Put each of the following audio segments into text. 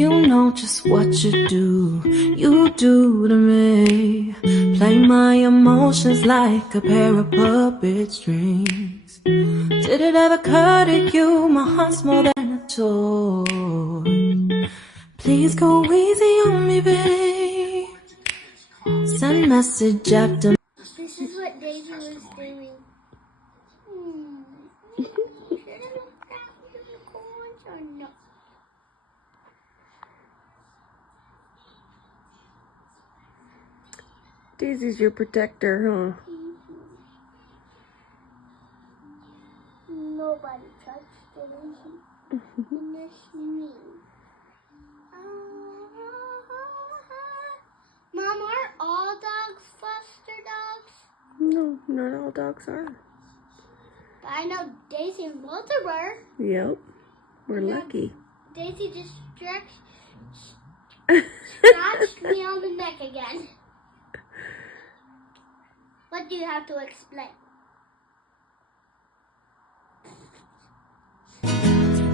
You know just what you do to me. Play my emotions like a pair of puppet strings. Did it ever occur to you my heart's more than a toy? Please go easy on me, babe. Send message after. This is what Daisy was doing. Or no? Daisy's your protector, huh? Nobody touched Daisy. Unless me. Mom, are all dogs foster dogs? No, not all dogs are. But I know Daisy and Walter were. Yep, we're lucky. Daisy just scratched me on the neck again. What do you have to explain?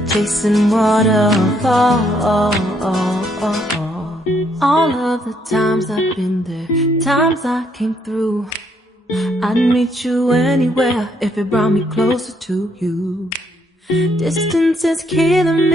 Chasing waterfall. All of the times I've been there, times I came through. I'd meet you anywhere if it brought me closer to you. Distance is killing me.